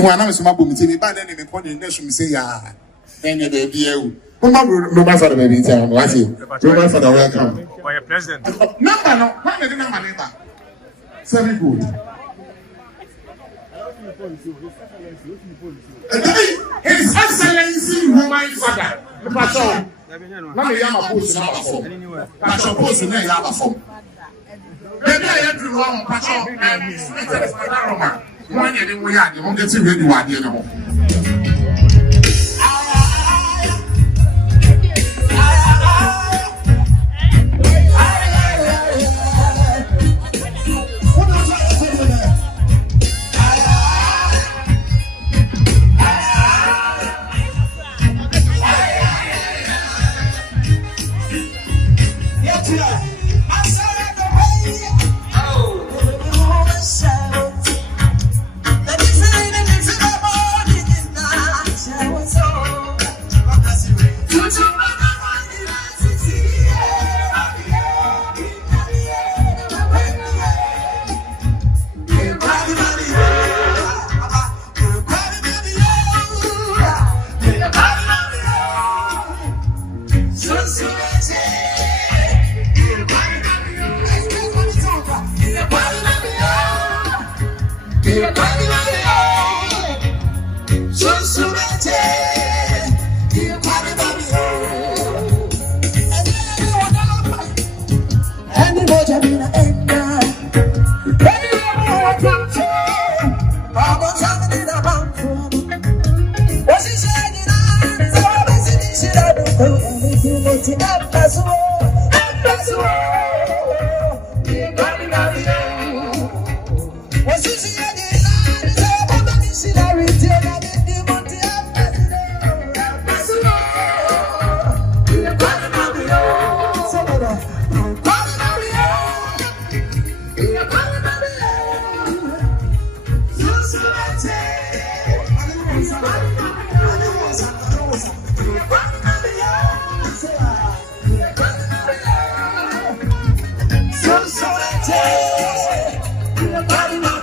When I'm some boom, me by then, and the nation say, ya, then the BU. No matter the baby, I see. No matter the welcome. By a president. No, why didn't I neighbor? Very good. His Excellency, my father, the pastor. Let me have a post in our form. Pastor post in our form. Maybe I have to run pastor and one year we had, you won't get to ready one year more.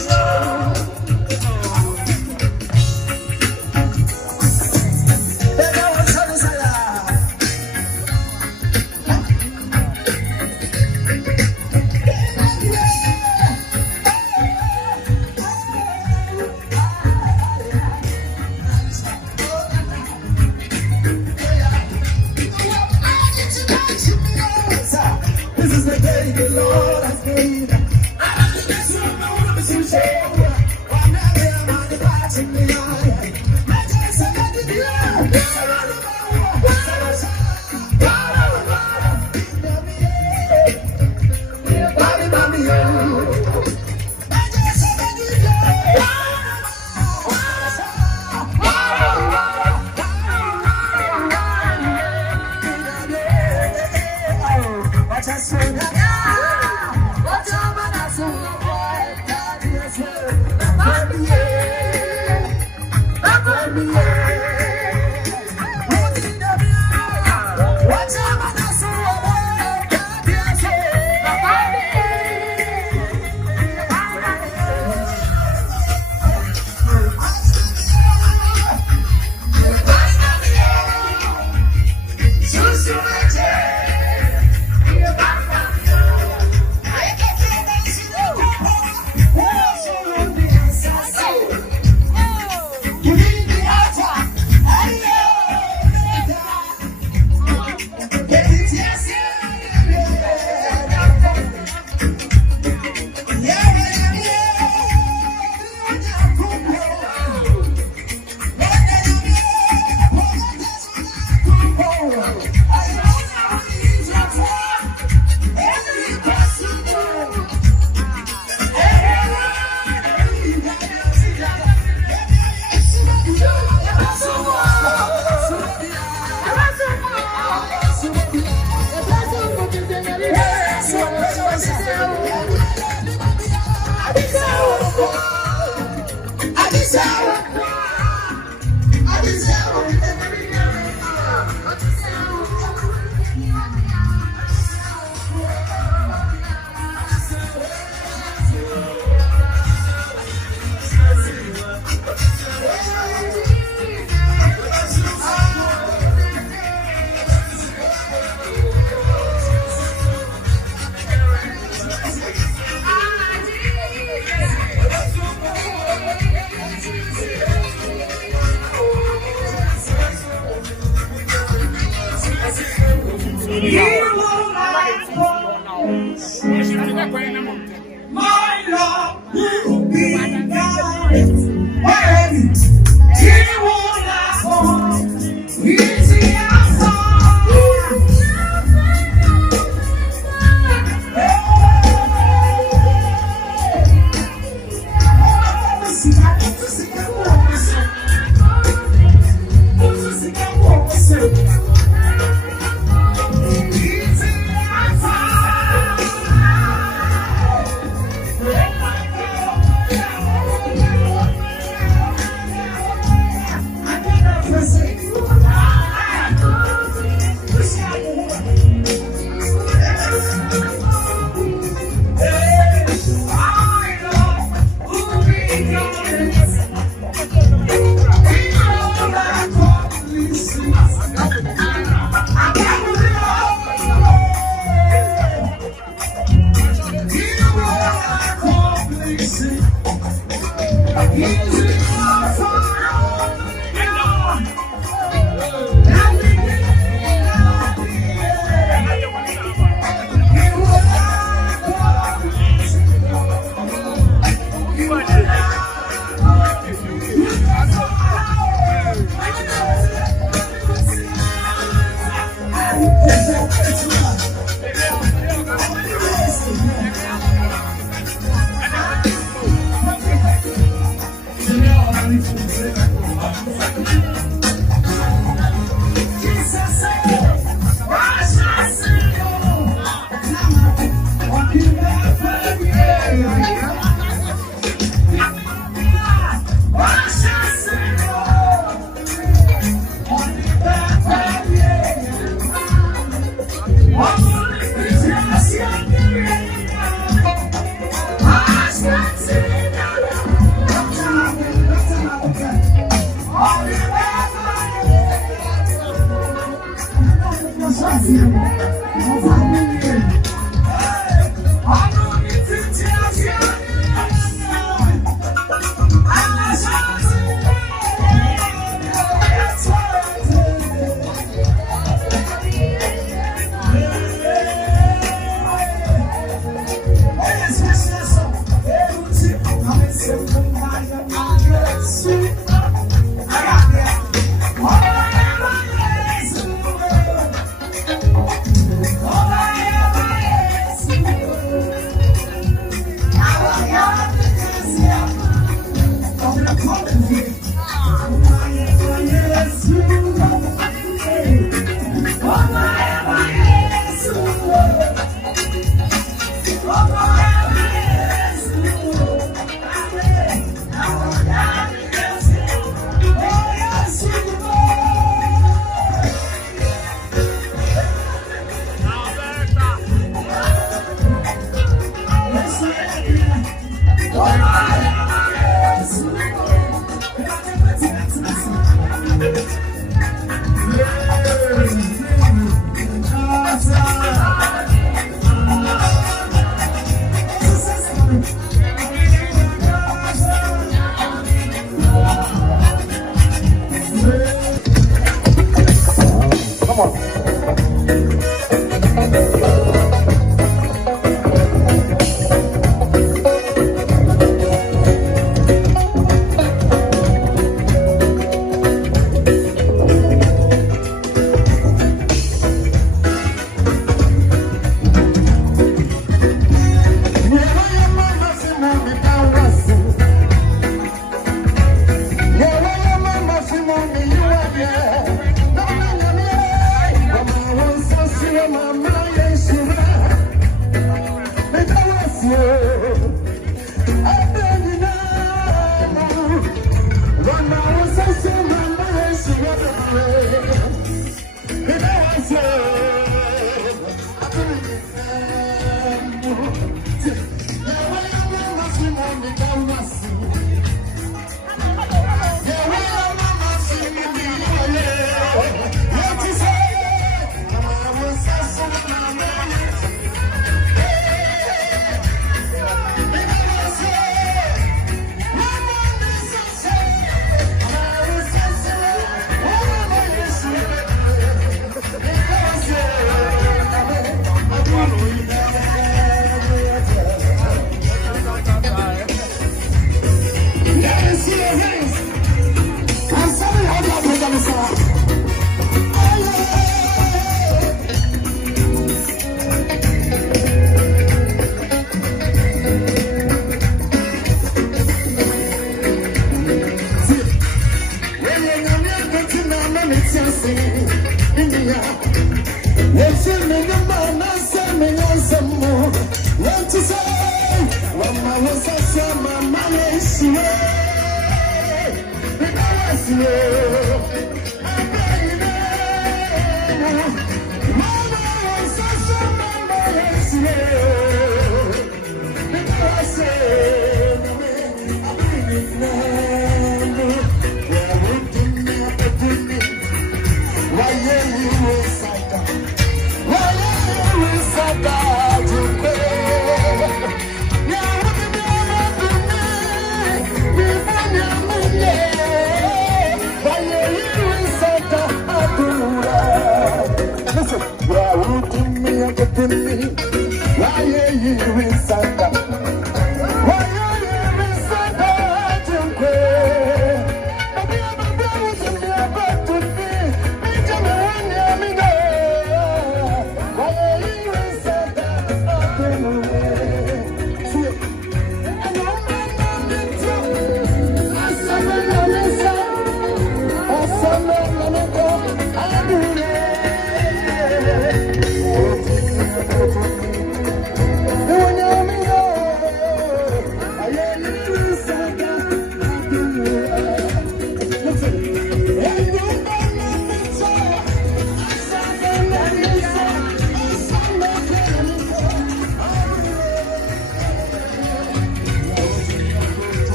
So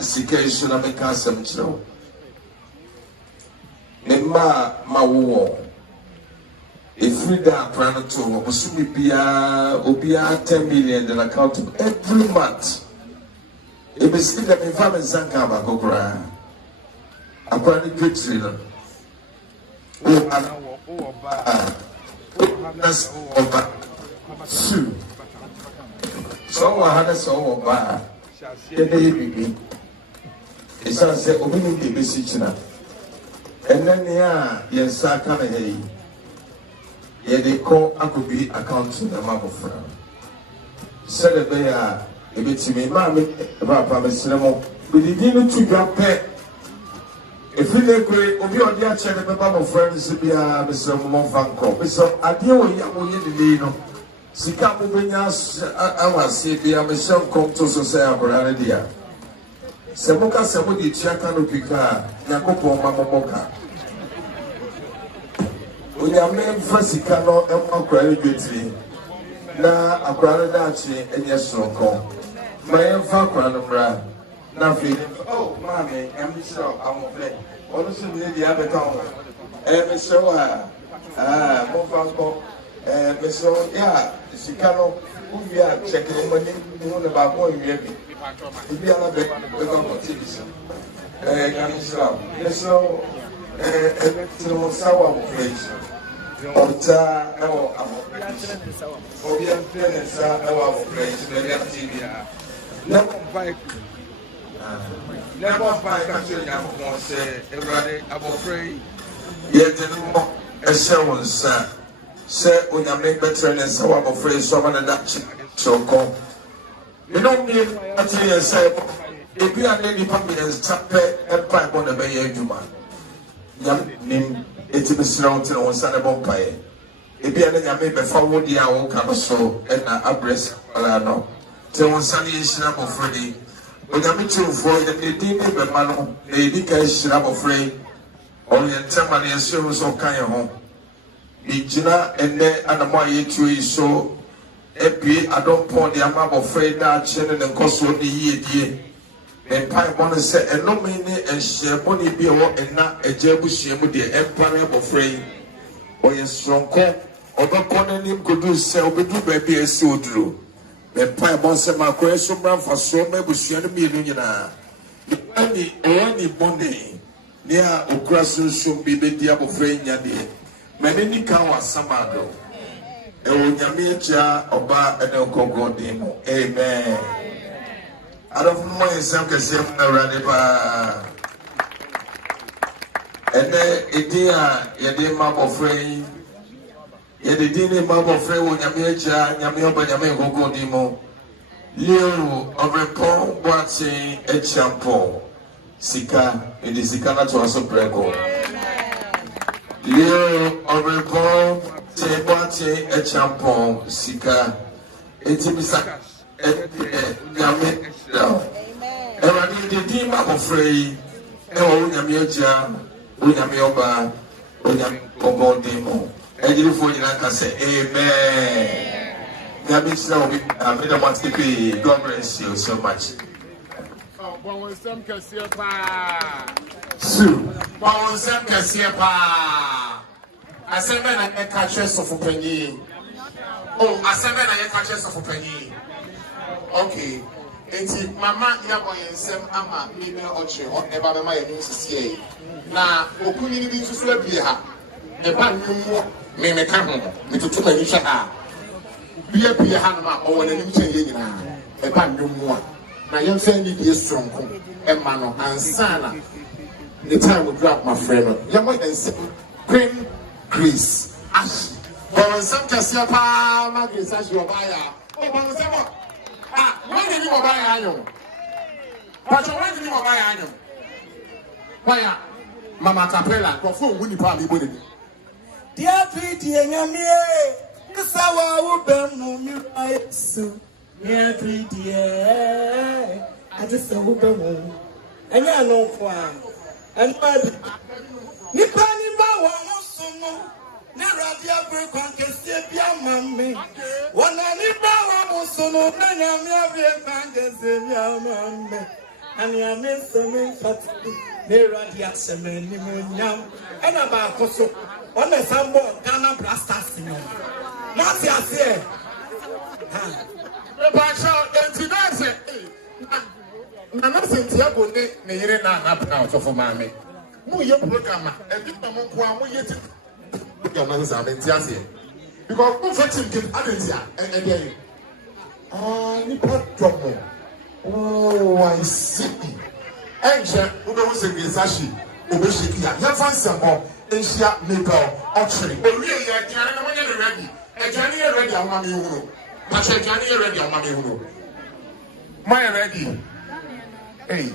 Sikation of a custom show. Nema Mawo. If we got plan to Obia 10 million in account every month. If we see them in family Zankaba Gokra. A pretty good thriller. That's over. So I had a soul bar. It's a say, Obini de Bessichina. And then Yensa Kana, yeah, they call Akubi account to the Mabofra. said a bear, a bit to me, mammy, about Promise Cinema, but he didn't to your pet. If you look great, or your dear child, the Bible friends, be a Mr. Monfanco, Mr. Adio, Yamu, Sikamu Binas, I was say, be a Mr. Comto Society. Semoka Samudi Chakano Pika, Yakopo Mamoka. We are men for Sikano and Credit. Na akwara dachi enye soko my fa kwara na fi oh mami am so am play onu se ni dia be kan me so mo fa ko me so ya sikano u bia check no mani no na ba ko wi bi ala be kan ko ti so kan islam me so no sawa mo face Ota ewo amo. Obi antene sa ewo amo praise na ya TV a. Na kompai. Na kompai ka se ya mo se Ewurade abofrei. Ye de no ehye won sa. Se onyame betre ne sa wa abofrei so ma na da choko. You know me ati ye say ebi ane ni pa me stape e pa bo na be ye adwuma. Nyam nim eti bisirawo tene won sa ne bompae ebi ane nyame be fa wodi a wo ka so e na address ala no te won sa ne yishira bofredi onyame chiufo ye din ne be ma no na edi ka yishira bofredi on ye tema ne yishiro so kan ye ho ijina enne anamo ayetu yi so ebi adompo de ama bofredi da chene ne nkoso ne yiedie Empire bonus say a no meaning and share money be or na a jebu shame with the empire of free or your strong call or the corner name could do sell be do baby a sudru. Empire bonus my question brand for so maybe she had a million. The only money near Ukrasu should be the diabo free yadi. Many kawa samado. E Yamicha oba and Okogodimo. Amen. I don't know myself because I'm ready pa. And then idea ye dey map of free. Ye dey dey map of free wo nyame oba nyame gogo dimo. Leo overpon boache e champo. Sika e di sika na to aso prego. Leo overpon te boache e champo sika. Etimisa nyame no. Everybody the team of free. Ewo nyame aja, nyame oba, nyame ogo demo. Ejiri fo nyina ka say amen. Nyame sira obi amida matipi. God bless you so much. Bon sem kese pa. Su. Bon sem kese pa. Aseme na e ka chese of penyi. Oh, aseme na e ka chese of penyi. Okay. Enti mama ya boy ensem ama me oche o eba mama ya nsi sie na okuni ni bi nsusu abie ha eba nnumo me ka ho mitutu mani hwe ha bie ha no ma o wona nim chen ye nyina eba nnumo a na yem fe ni die stronko ema no ansana the time we drop my friend ya boy ensem Queen Grace Ash bon ensem kasia pa ma Grace Ash yo ba ya o bon ensem when did you buy iron? But when did you buy iron? Why, Mama Capella, for phone, when you probably put it. Dear pretty, and the sour will burn no new eyes. Dear pretty, I just saw them. And I know why. And Nippani Bawa was so more. Naradia break on Cassia, mammy. One Anibawa was so no, mammy. And I miss some fat. Naradia semen, and about Cosso. On the Sambo, Ghana Blasters. Not I say. The Basha, and today, Nana Santiago, Nere Nana, out of mammy. Mu ye programmer, and you come on, yet. Because who fetch him give Adensia and again. Nipa trouble. Oh, I see. Angel, who knows a Gizashi, Ubeshia, Yafan Sambo, Asia Maple, Oxley. But really, I can't ready. I can't ready. I'm not you. Pastor Johnny, you ready? I'm ready. My ready. Hey,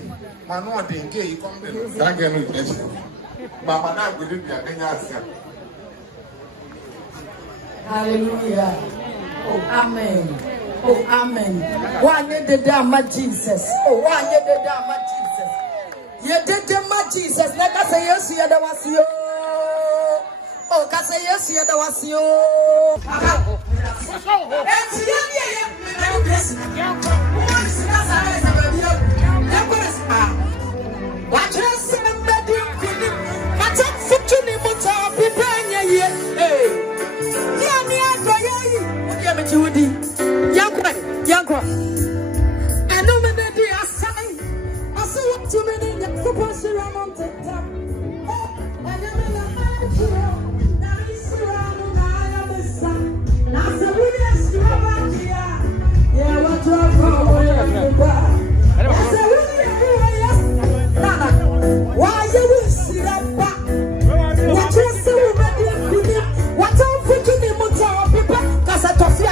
man, no thing. You come there. Thank you. Mama, now we didn't get any answer. Hallelujah. Oh, amen. Oh, amen. One year the damn Jesus. Oh, 1 year the damn Jesus. You did the Jesus. Let us say yes, you was you. Oh, can say yes, you was you. What you say, somebody? What's up, Futuni Muta? Hey. Yankwa. I know me the day I say. I saw what you mean. You're supposed to run on TikTok. Oh, I never know. Now he's surrounded by the sun. Now the winners to have here. Yeah, what you're from? I said, why you will see that back? What you say, what I'm thinking in Motor people, because I told you.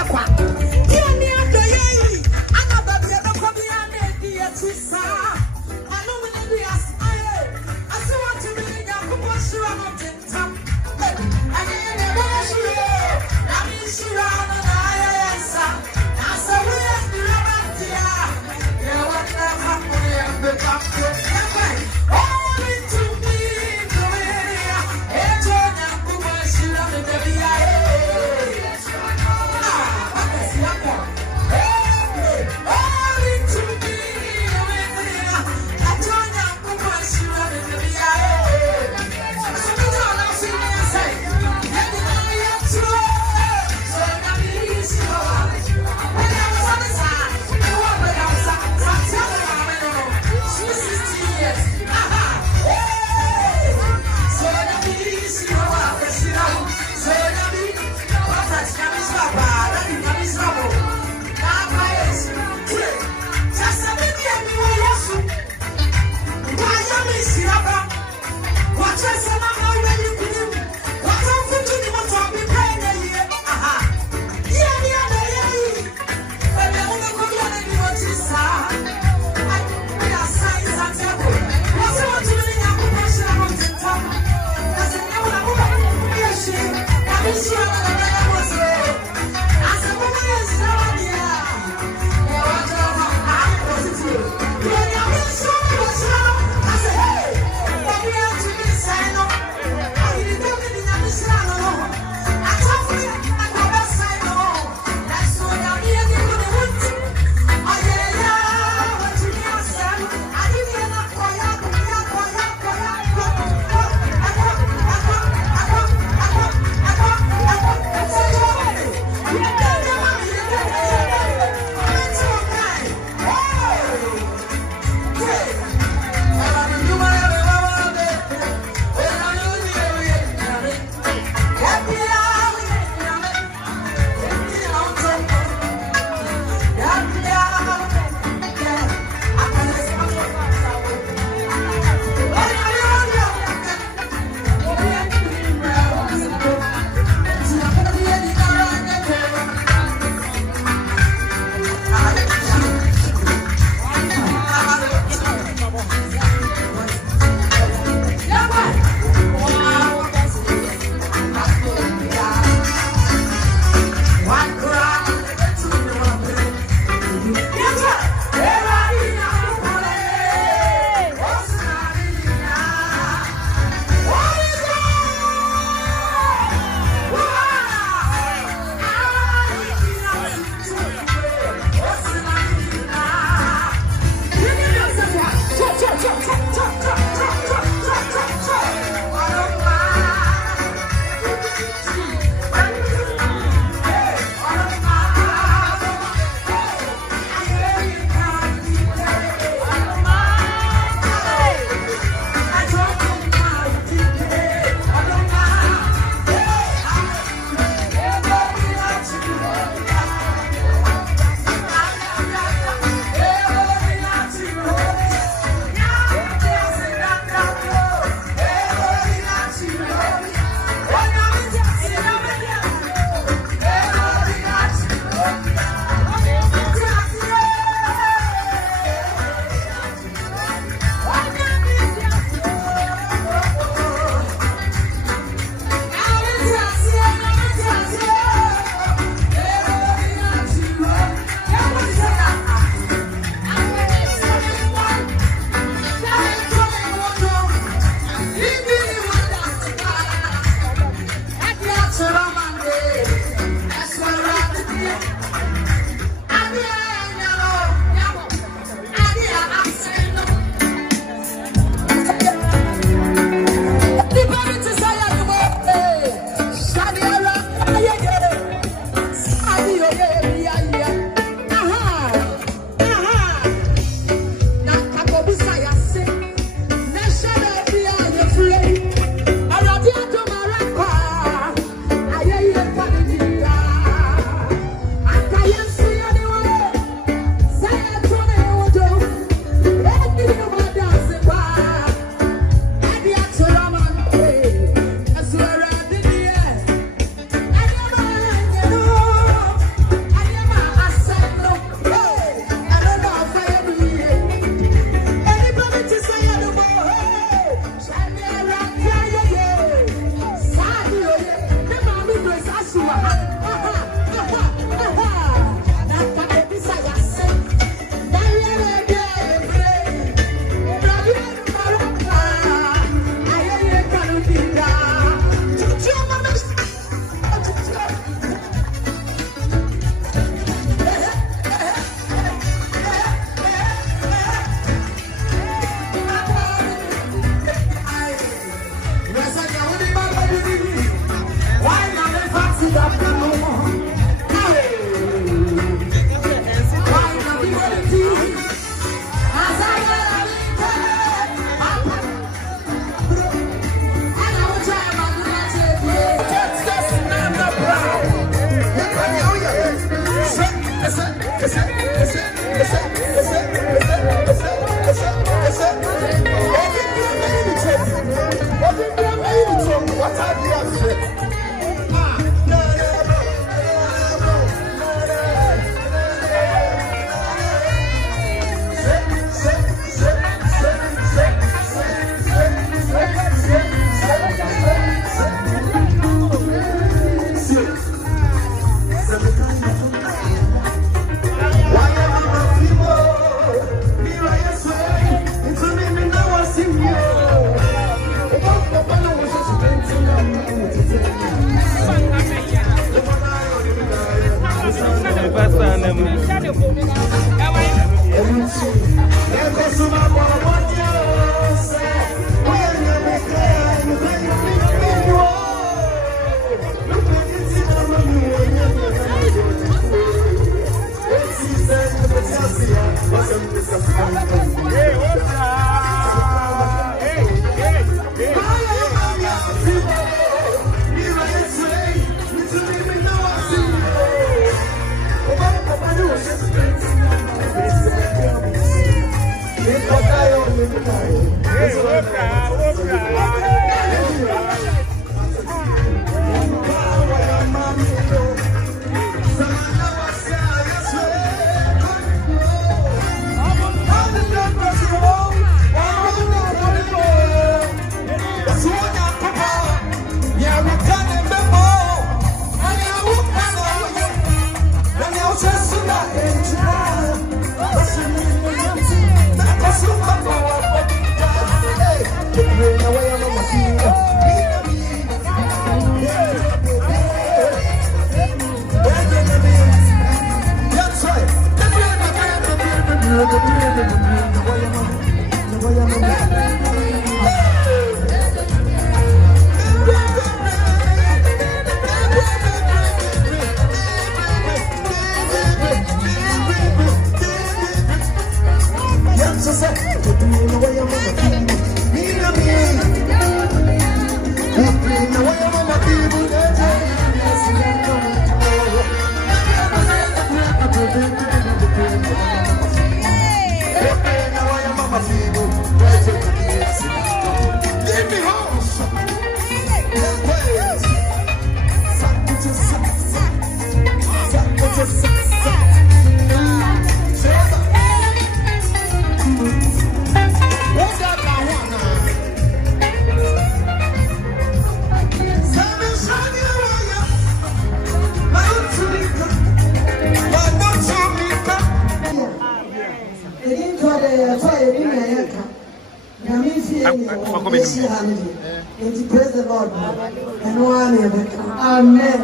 Praise the Lord. And one amen.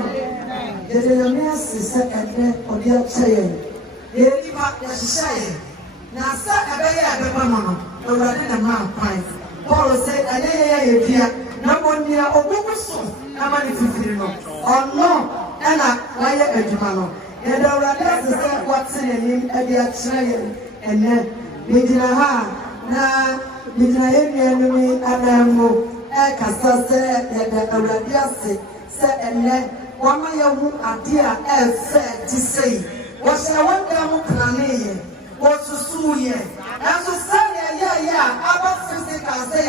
The Yamias is second or the outside. The Shay. Now, Saturday, the Pamano, or rather than my pine. Paul said, I lay here, no one near or Google, no money to or no, and I a Jumano. And the rather say what's in him at the outside, and then we did a hand. Now, we did enemy and I Kasa said that the Arabiasi said, and then one of your idea said to say, was I want them planning, was to sue ye, and to say, yeah, about physical say,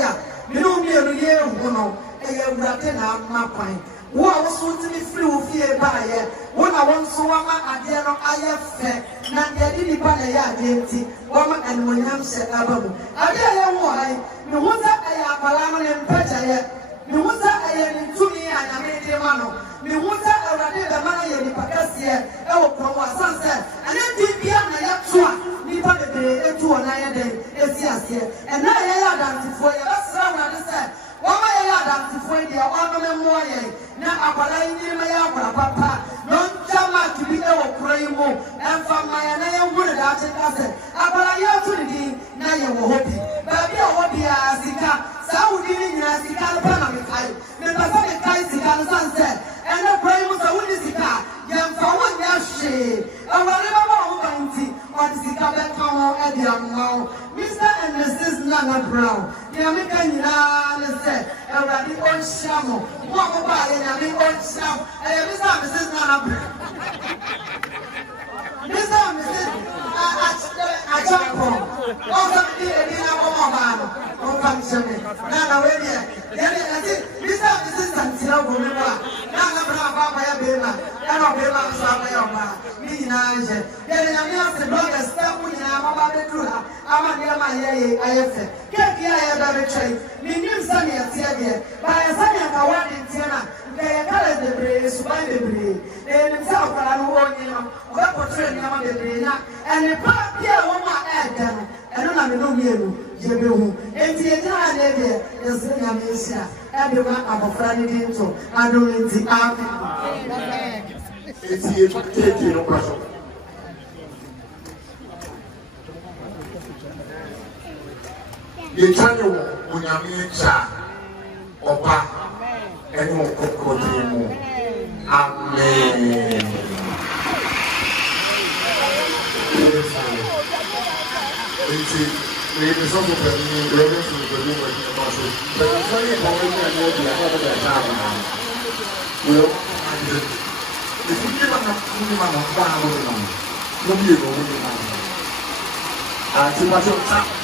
you know me a year, and you're wrapping out my pine. Who I was soon to be flew fear by ye, when I want so idea no I have said, not the identity, woman and William said, Ababu. I dare why. No wonder I am Palamon and Pacha. No wonder I am to me and I made a mano. No wonder I did the money in the Pacasia, our promo sunset, and then did be on my tour. Nipa the day to an iron day, and I had for you. That's what I said. Why I had for you, ornament more. Now, I need my papa. Don't jam to be our praying more. And from my name, would I said, I to the now you were hoping. But you will be a Sika, Saudi in a Sika Panama. The Pacific Kai sunset, and the prayer was a winning Sika. Young for one yashi. I remember bounty on the Sika at the young Mr. and Mrs. Nana Brown. The American said, I ran the old Shamo. Walk by and the old Sham. And Mr. and Mrs. Nana Brown. Mr. and Mrs. chapel. Also, the dinner for Mama. Oh, function. Now, wait here. This assistant, you know, now, Papa, Bella, and Bella, Sama, me, Nige. Then I asked the brother, stop with Mama Bedula. I'm near my IF. Can't be I have a trade. Me knew Sunny at Serbia. By a Sunny at Award in Tiana. They are colored the brace, by the brain. They themselves are unwarning. What portrait Yama the brain. And the pop here, woman, add them. And don't have no meal. You and the entire day, the same amnesia. Everyone of a Friday into I don't need the army. It's here to take you, no question. The channel when I'm in chat or back and you continue. Amen. It's also for me, reverence to the room of the apostle. But I'm sorry for me, I know the other time. Well, if you give up a woman of one woman, no be a woman. And to what you're talking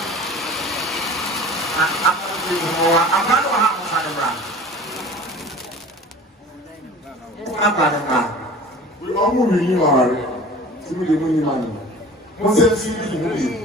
about, we all move in you are to be the money. What's the feeling?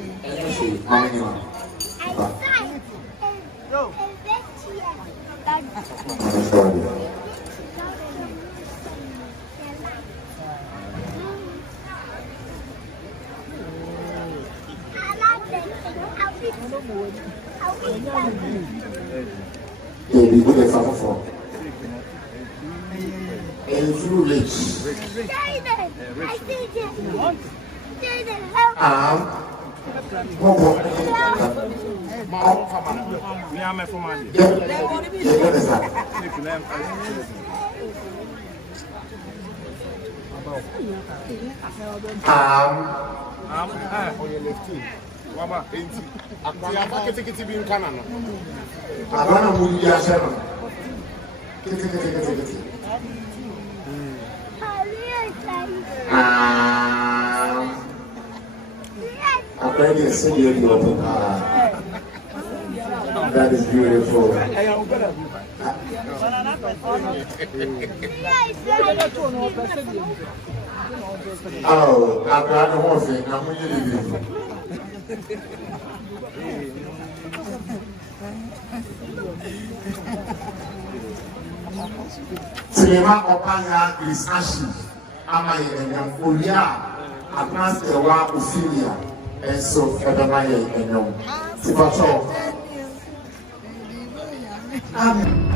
We go there for and through rich. Mama, enti. Akwa kete bi nka na no. Abana mu di ase no. Kete. Apparently, that is beautiful. Oh, I've got the whole thing. I'm going to Cinema Opanya is Ashi. Amaye Olia, advanced the war Ophelia, and so Fedamaye and Tipato. Amen.